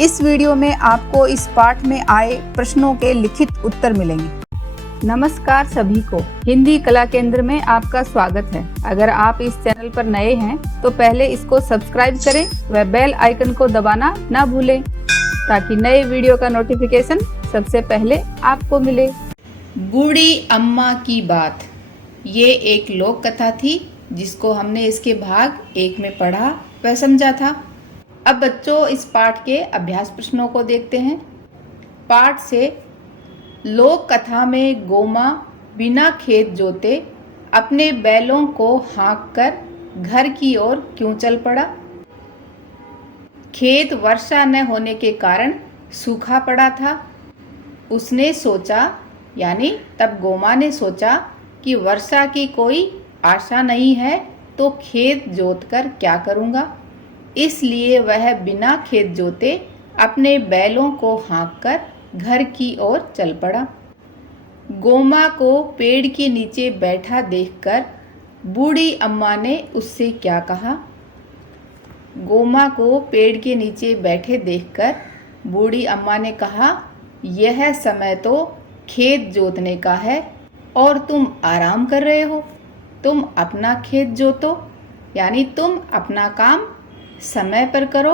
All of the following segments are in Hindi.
इस वीडियो में आपको इस पाठ में आए प्रश्नों के लिखित उत्तर मिलेंगे। नमस्कार सभी को, हिंदी कला केंद्र में आपका स्वागत है। अगर आप इस चैनल पर नए हैं तो पहले इसको सब्सक्राइब करें व बेल आइकन को दबाना ना भूलें ताकि नए वीडियो का नोटिफिकेशन सबसे पहले आपको मिले। बूढ़ी अम्मा की बात, ये एक लोक कथा थी जिसको हमने इसके भाग 1 में पढ़ा व समझा था। अब बच्चों इस पाठ के अभ्यास प्रश्नों को देखते हैं। पाठ से लोक कथा में गोमा बिना खेत जोते अपने बैलों को हाँककर घर की ओर क्यों चल पड़ा? खेत वर्षा न होने के कारण सूखा पड़ा था। उसने सोचा, यानी तब गोमा ने सोचा कि वर्षा की कोई आशा नहीं है तो खेत जोतकर क्या करूँगा। इसलिए वह बिना खेत जोते अपने बैलों को हाँककर घर की ओर चल पड़ा। गोमा को पेड़ के नीचे बैठा देखकर बूढ़ी अम्मा ने उससे क्या कहा? गोमा को पेड़ के नीचे बैठे देखकर बूढ़ी अम्मा ने कहा, यह समय तो खेत जोतने का है और तुम आराम कर रहे हो। तुम अपना खेत जोतो, यानी तुम अपना काम समय पर करो।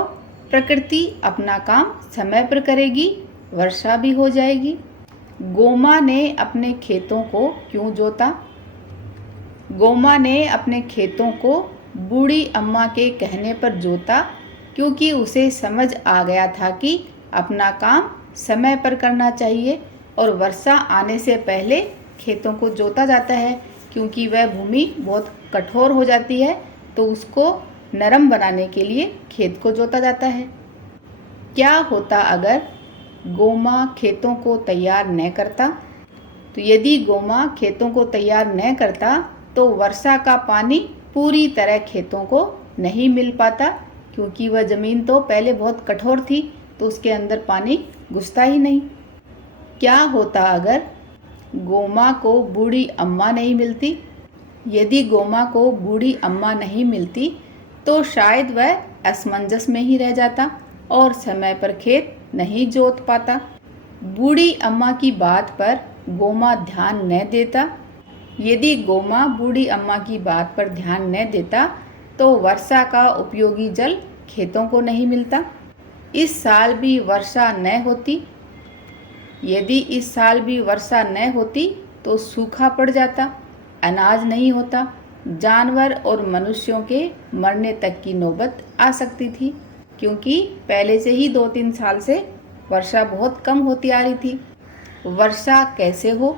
प्रकृति अपना काम समय पर करेगी, वर्षा भी हो जाएगी। गोमा ने अपने खेतों को क्यों जोता? गोमा ने अपने खेतों को बूढ़ी अम्मा के कहने पर जोता क्योंकि उसे समझ आ गया था कि अपना काम समय पर करना चाहिए और वर्षा आने से पहले खेतों को जोता जाता है, क्योंकि वह भूमि बहुत कठोर हो जाती है तो उसको नरम बनाने के लिए खेत को जोता जाता है। क्या होता अगर गोमा खेतों को तैयार न करता? तो यदि गोमा खेतों को तैयार न करता तो वर्षा का पानी पूरी तरह खेतों को नहीं मिल पाता, क्योंकि वह ज़मीन तो पहले बहुत कठोर थी तो उसके अंदर पानी घुसता ही नहीं। क्या होता अगर गोमा को बूढ़ी अम्मा नहीं मिलती? यदि गोमा को बूढ़ी अम्मा नहीं मिलती तो शायद वह असमंजस में ही रह जाता और समय पर खेत नहीं जोत पाता। बूढ़ी अम्मा की बात पर गोमा ध्यान न देता। यदि गोमा बूढ़ी अम्मा की बात पर ध्यान न देता तो वर्षा का उपयोगी जल खेतों को नहीं मिलता। इस साल भी वर्षा न होती। यदि इस साल भी वर्षा न होती तो सूखा पड़ जाता, अनाज नहीं होता, जानवर और मनुष्यों के मरने तक की नौबत आ सकती थी, क्योंकि पहले से ही 2-3 साल से वर्षा बहुत कम होती आ रही थी। वर्षा कैसे हो?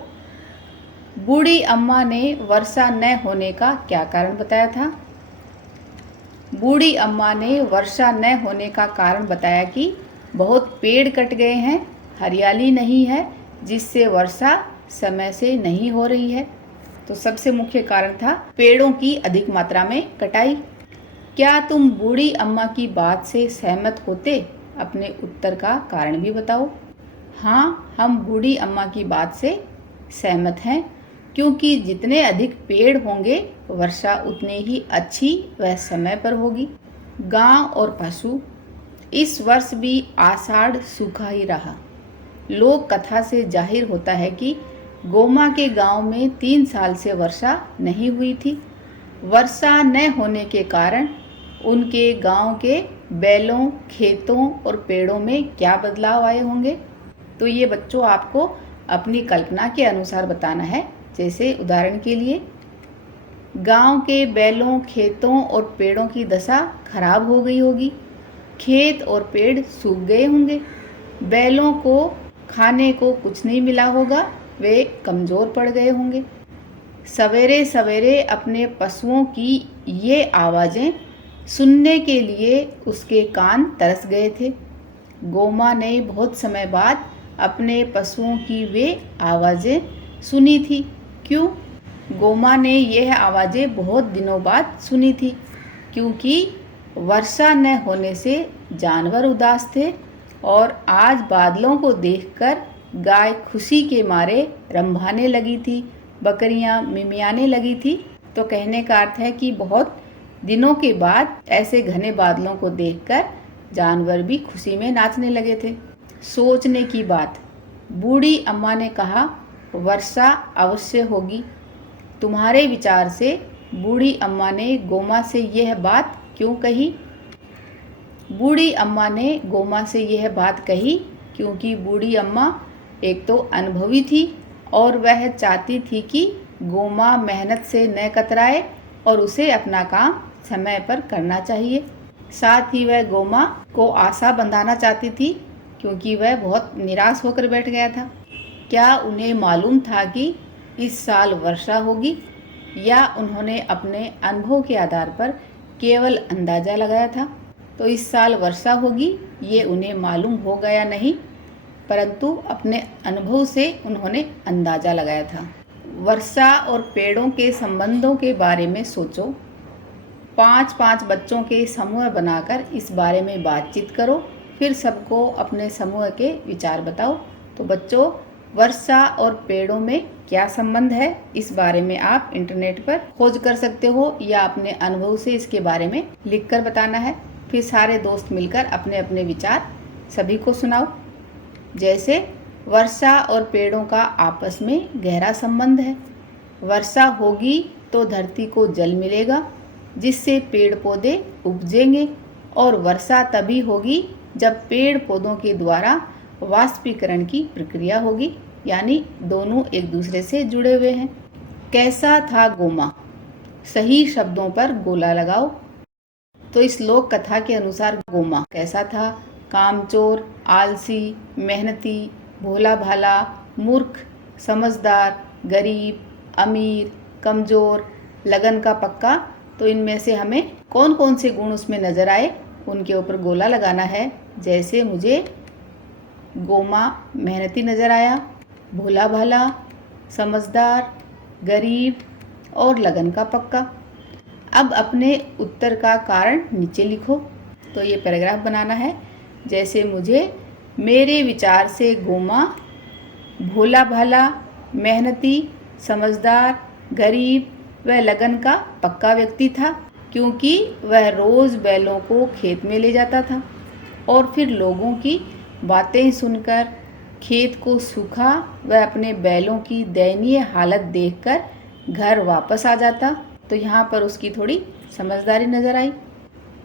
बूढ़ी अम्मा ने वर्षा न होने का क्या कारण बताया था? बूढ़ी अम्मा ने वर्षा न होने का कारण बताया कि बहुत पेड़ कट गए हैं, हरियाली नहीं है, जिससे वर्षा समय से नहीं हो रही है। तो सबसे मुख्य कारण था पेड़ों की अधिक मात्रा में कटाई। क्या तुम बूढ़ी अम्मा की बात से सहमत होते? अपने उत्तर का कारण भी बताओ। हाँ, हम बूढ़ी अम्मा की बात से सहमत हैं, क्योंकि जितने अधिक पेड़ होंगे वर्षा उतनी ही अच्छी व समय पर होगी। गांव और पशु, इस वर्ष भी आषाढ़ सूखा ही रहा। लोक कथा से जाहिर होता है कि गोमा के गांव में 3 साल से वर्षा नहीं हुई थी। वर्षा न होने के कारण उनके गांव के बैलों, खेतों और पेड़ों में क्या बदलाव आए होंगे? तो ये बच्चों आपको अपनी कल्पना के अनुसार बताना है। जैसे उदाहरण के लिए, गांव के बैलों, खेतों और पेड़ों की दशा खराब हो गई होगी। खेत और पेड़ सूख गए होंगे। बैलों को खाने को कुछ नहीं मिला होगा, वे कमज़ोर पड़ गए होंगे। सवेरे सवेरे अपने पशुओं की ये आवाज़ें सुनने के लिए उसके कान तरस गए थे। गोमा ने बहुत समय बाद अपने पशुओं की वे आवाज़ें सुनी थी। क्यों? गोमा ने यह आवाज़ें बहुत दिनों बाद सुनी थी, क्योंकि वर्षा न होने से जानवर उदास थे और आज बादलों को देखकर गाय खुशी के मारे रंभाने लगी थी, बकरियां मिमियाने लगी थी। तो कहने का अर्थ है कि बहुत दिनों के बाद ऐसे घने बादलों को देखकर जानवर भी खुशी में नाचने लगे थे। सोचने की बात, बूढ़ी अम्मा ने कहा, वर्षा अवश्य होगी। तुम्हारे विचार से बूढ़ी अम्मा ने गोमा से यह बात क्यों कही? बूढ़ी अम्मा ने गोमा से यह बात कही क्योंकि बूढ़ी अम्मा एक तो अनुभवी थी और वह चाहती थी कि गोमा मेहनत से न कतराए और उसे अपना काम समय पर करना चाहिए। साथ ही वह गोमा को आशा बंधाना चाहती थी क्योंकि वह बहुत निराश होकर बैठ गया था। क्या उन्हें मालूम था कि इस साल वर्षा होगी, या उन्होंने अपने अनुभव के आधार पर केवल अंदाज़ा लगाया था? तो इस साल वर्षा होगी ये उन्हें मालूम हो गया नहीं, परंतु अपने अनुभव से उन्होंने अंदाज़ा लगाया था। वर्षा और पेड़ों के संबंधों के बारे में सोचो। 5-5 बच्चों के समूह बनाकर इस बारे में बातचीत करो, फिर सबको अपने समूह के विचार बताओ। तो बच्चों, वर्षा और पेड़ों में क्या संबंध है, इस बारे में आप इंटरनेट पर खोज कर सकते हो या अपने अनुभव से इसके बारे में लिखकर बताना है। फिर सारे दोस्त मिलकर अपने अपने विचार सभी को सुनाओ। जैसे वर्षा और पेड़ों का आपस में गहरा संबंध है। वर्षा होगी तो धरती को जल मिलेगा, जिससे पेड़ पौधे उपजेंगे, और वर्षा तभी होगी जब पेड़ पौधों के द्वारा वाष्पीकरण की प्रक्रिया होगी, यानी दोनों एक दूसरे से जुड़े हुए हैं। कैसा था गोमा? सही शब्दों पर गोला लगाओ। तो इस लोक कथा के अनुसार गोमा कैसा था? कामचोर, आलसी, मेहनती, भोला भाला, मूर्ख, समझदार, गरीब, अमीर, कमज़ोर, लगन का पक्का। तो इनमें से हमें कौन कौन से गुण उसमें नज़र आए उनके ऊपर गोला लगाना है। जैसे मुझे गोमा मेहनती नज़र आया, भोला भाला, समझदार, गरीब और लगन का पक्का। अब अपने उत्तर का कारण नीचे लिखो। तो ये पैराग्राफ बनाना है। जैसे मुझे मेरे विचार से गोमा भोला भाला, मेहनती, समझदार, गरीब व लगन का पक्का व्यक्ति था, क्योंकि वह रोज़ बैलों को खेत में ले जाता था और फिर लोगों की बातें सुनकर खेत को सूखा व अपने बैलों की दयनीय हालत देखकर घर वापस आ जाता। तो यहाँ पर उसकी थोड़ी समझदारी नज़र आई।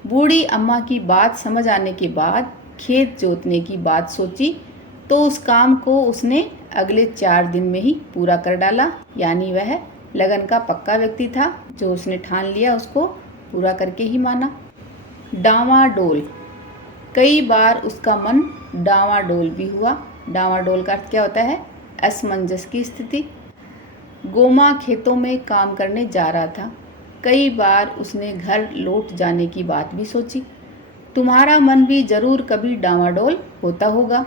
बूढ़ी अम्मा की बात समझ आने के बाद खेत जोतने की बात सोची, तो उस काम को उसने अगले 4 दिन में ही पूरा कर डाला, यानी वह लगन का पक्का व्यक्ति था। जो उसने ठान लिया उसको पूरा करके ही माना। डांवाडोल, कई बार उसका मन डांवाडोल भी हुआ। डांवाडोल का अर्थ क्या होता है? असमंजस की स्थिति। गोमा खेतों में काम करने जा रहा था। कई बार उसने घर लौट जाने की बात भी सोची। तुम्हारा मन भी जरूर कभी डांवाडोल होता होगा।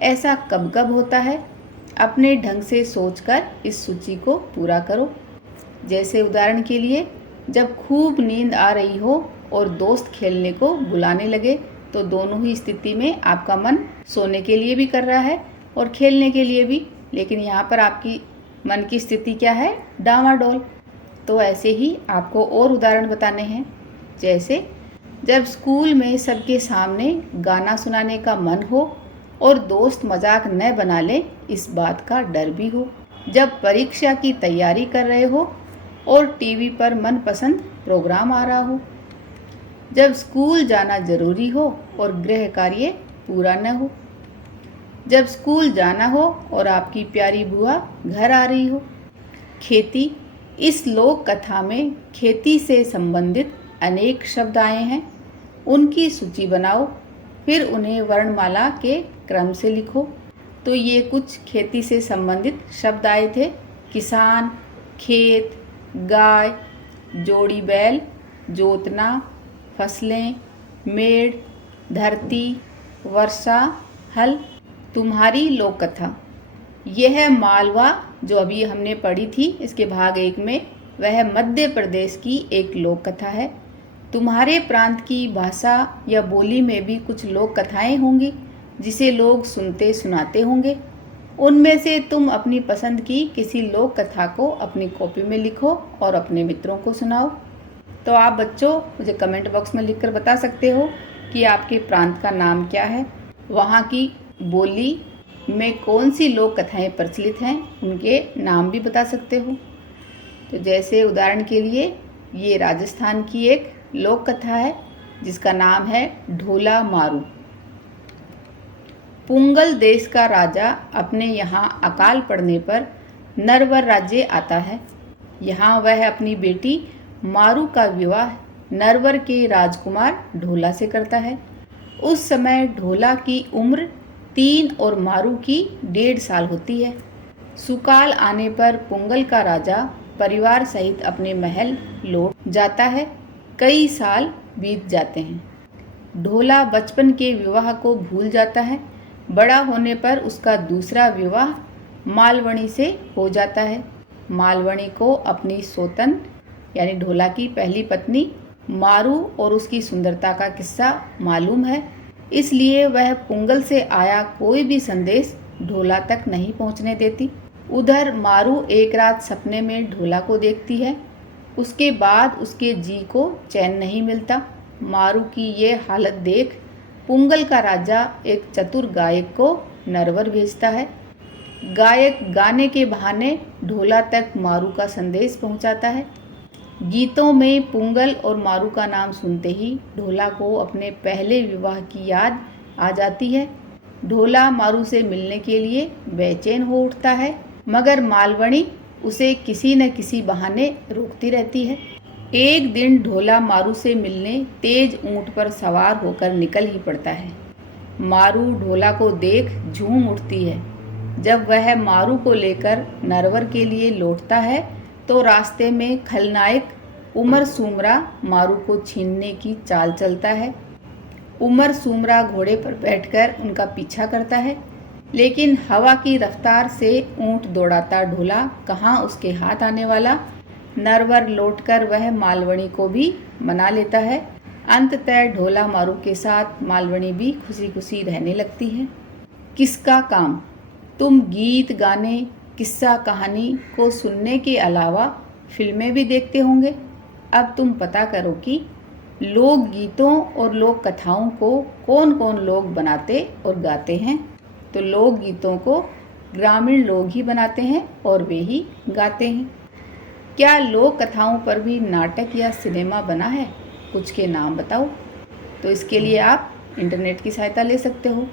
ऐसा कब कब होता है? अपने ढंग से सोचकर इस सूची को पूरा करो। जैसे उदाहरण के लिए, जब खूब नींद आ रही हो और दोस्त खेलने को बुलाने लगे, तो दोनों ही स्थिति में आपका मन सोने के लिए भी कर रहा है और खेलने के लिए भी, लेकिन यहाँ पर आपकी मन की स्थिति क्या है? डांवाडोल। तो ऐसे ही आपको और उदाहरण बताने हैं। जैसे जब स्कूल में सबके सामने गाना सुनाने का मन हो और दोस्त मजाक न बना ले, इस बात का डर भी हो। जब परीक्षा की तैयारी कर रहे हो और टीवी पर मनपसंद प्रोग्राम आ रहा हो। जब स्कूल जाना जरूरी हो और गृह कार्य पूरा न हो। जब स्कूल जाना हो और आपकी प्यारी बुआ घर आ रही हो। खेती, इस लोक कथा में खेती से संबंधित अनेक शब्द आए हैं। उनकी सूची बनाओ, फिर उन्हें वर्णमाला के क्रम से लिखो। तो ये कुछ खेती से संबंधित शब्द आए थे। किसान, खेत, गाय, जोड़ी बैल, जोतना, फसलें, मेड़, धरती, वर्षा, हल। तुम्हारी लोक कथा, यह मालवा जो अभी हमने पढ़ी थी इसके भाग 1 में, वह मध्य प्रदेश की एक लोक कथा है। तुम्हारे प्रांत की भाषा या बोली में भी कुछ लोक कथाएं होंगी जिसे लोग सुनते सुनाते होंगे। उनमें से तुम अपनी पसंद की किसी लोक कथा को अपनी कॉपी में लिखो और अपने मित्रों को सुनाओ। तो आप बच्चों मुझे कमेंट बॉक्स में लिखकर बता सकते हो कि आपके प्रांत का नाम क्या है, वहाँ की बोली में कौन सी लोक कथाएँ प्रचलित हैं, उनके नाम भी बता सकते हो। तो जैसे उदाहरण के लिए ये राजस्थान की एक लोक कथा है जिसका नाम है ढोला मारू। पुंगल देश का राजा अपने यहाँ अकाल पड़ने पर नरवर राज्य आता है। यहाँ वह अपनी बेटी मारू का विवाह नरवर के राजकुमार ढोला से करता है। उस समय ढोला की उम्र 3 और मारू की 1.5 साल होती है। सुकाल आने पर पुंगल का राजा परिवार सहित अपने महल लौट जाता है। कई साल बीत जाते हैं। ढोला बचपन के विवाह को भूल जाता है। बड़ा होने पर उसका दूसरा विवाह मालवणी से हो जाता है। मालवणी को अपनी सौतन यानी ढोला की पहली पत्नी मारू और उसकी सुंदरता का किस्सा मालूम है, इसलिए वह पुंगल से आया कोई भी संदेश ढोला तक नहीं पहुंचने देती। उधर मारू एक रात सपने में ढोला को देखती है। उसके बाद उसके जी को चैन नहीं मिलता। मारू की ये हालत देख पुंगल का राजा एक चतुर गायक को नरवर भेजता है। गायक गाने के बहाने ढोला तक मारू का संदेश पहुंचाता है। गीतों में पुंगल और मारू का नाम सुनते ही ढोला को अपने पहले विवाह की याद आ जाती है। ढोला मारू से मिलने के लिए बेचैन हो उठता है, मगर मालवणी उसे किसी न किसी बहाने रोकती रहती है। एक दिन ढोला मारू से मिलने तेज ऊंट पर सवार होकर निकल ही पड़ता है। मारू ढोला को देख झूम उठती है। जब वह मारू को लेकर नरवर के लिए लौटता है तो रास्ते में खलनायक उमर सूमरा मारू को छीनने की चाल चलता है। उमर सूमरा घोड़े पर बैठकर उनका पीछा करता है, लेकिन हवा की रफ्तार से ऊंट दौड़ाता ढोला कहाँ उसके हाथ आने वाला। नरवर लौटकर वह मालवणी को भी मना लेता है। अंततः ढोला मारू के साथ मालवणी भी खुशी खुशी रहने लगती है। किसका काम? तुम गीत गाने, किस्सा कहानी को सुनने के अलावा फिल्में भी देखते होंगे। अब तुम पता करो कि लोक गीतों और लोक कथाओं को कौन कौन लोग बनाते और गाते हैं। तो लोक गीतों को ग्रामीण लोग ही बनाते हैं और वे ही गाते हैं। क्या लोक कथाओं पर भी नाटक या सिनेमा बना है? कुछ के नाम बताओ। तो इसके लिए आप इंटरनेट की सहायता ले सकते हो।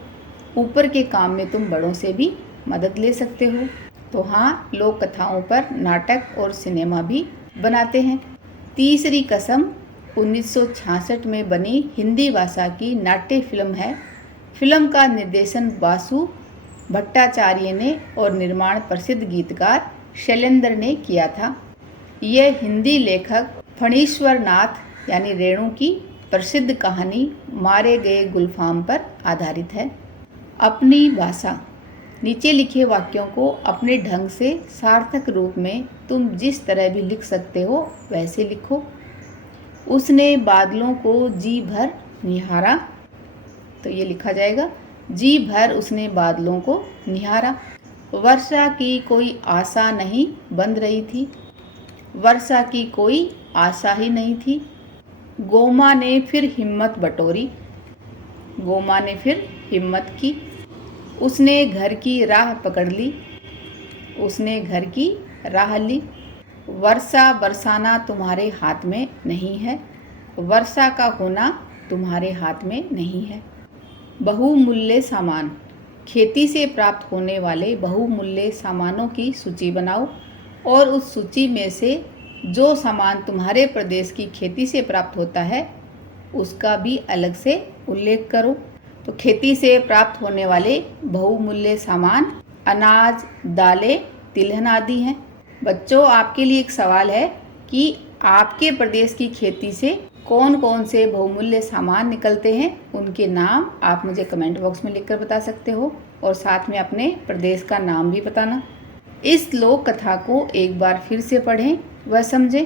ऊपर के काम में तुम बड़ों से भी मदद ले सकते हो। तो हाँ, लोक कथाओं पर नाटक और सिनेमा भी बनाते हैं। तीसरी कसम 1966 में बनी हिंदी भाषा की नाट्य फिल्म है। फिल्म का निर्देशन वासु भट्टाचार्य ने और निर्माण प्रसिद्ध गीतकार शैलेंद्र ने किया था। यह हिंदी लेखक फणीश्वर नाथ यानी रेणु की प्रसिद्ध कहानी मारे गए गुलफाम पर आधारित है। अपनी भाषा। नीचे लिखे वाक्यों को अपने ढंग से सार्थक रूप में तुम जिस तरह भी लिख सकते हो वैसे लिखो। उसने बादलों को जी भर निहारा। तो ये लिखा जाएगा, जी भर उसने बादलों को निहारा। वर्षा की कोई आशा नहीं बंध रही थी। वर्षा की कोई आशा ही नहीं थी। गोमा ने फिर हिम्मत बटोरी। गोमा ने फिर हिम्मत की। उसने घर की राह पकड़ ली। उसने घर की राह ली। वर्षा बरसाना तुम्हारे हाथ में नहीं है। वर्षा का होना तुम्हारे हाथ में नहीं है। बहुमूल्य सामान। खेती से प्राप्त होने वाले बहुमूल्य सामानों की सूची बनाओ और उस सूची में से जो सामान तुम्हारे प्रदेश की खेती से प्राप्त होता है उसका भी अलग से उल्लेख करो। तो खेती से प्राप्त होने वाले बहुमूल्य सामान अनाज, दालें, तिलहन आदि हैं। बच्चों, आपके लिए एक सवाल है कि आपके प्रदेश की खेती से कौन कौन से बहुमूल्य सामान निकलते हैं, उनके नाम आप मुझे कमेंट बॉक्स में लिखकर बता सकते हो और साथ में अपने प्रदेश का नाम भी बताना। इस लोक कथा को एक बार फिर से पढ़ें व समझें।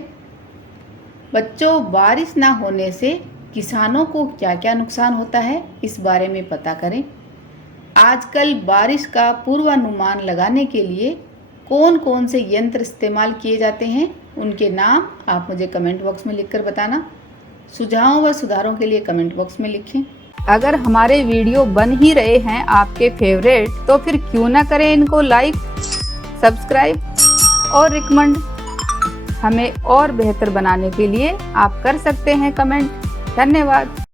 बच्चों, बारिश ना होने से किसानों को क्या क्या नुकसान होता है इस बारे में पता करें। आजकल बारिश का पूर्वानुमान लगाने के लिए कौन कौन से यंत्र इस्तेमाल किए जाते हैं, उनके नाम आप मुझे कमेंट बॉक्स में लिखकर बताना। सुझावों व सुधारों के लिए कमेंट बॉक्स में लिखें। अगर हमारे वीडियो बन ही रहे हैं आपके फेवरेट, तो फिर क्यों ना करें इनको लाइक, सब्सक्राइब और रिकमेंड। हमें और बेहतर बनाने के लिए आप कर सकते हैं कमेंट। धन्यवाद।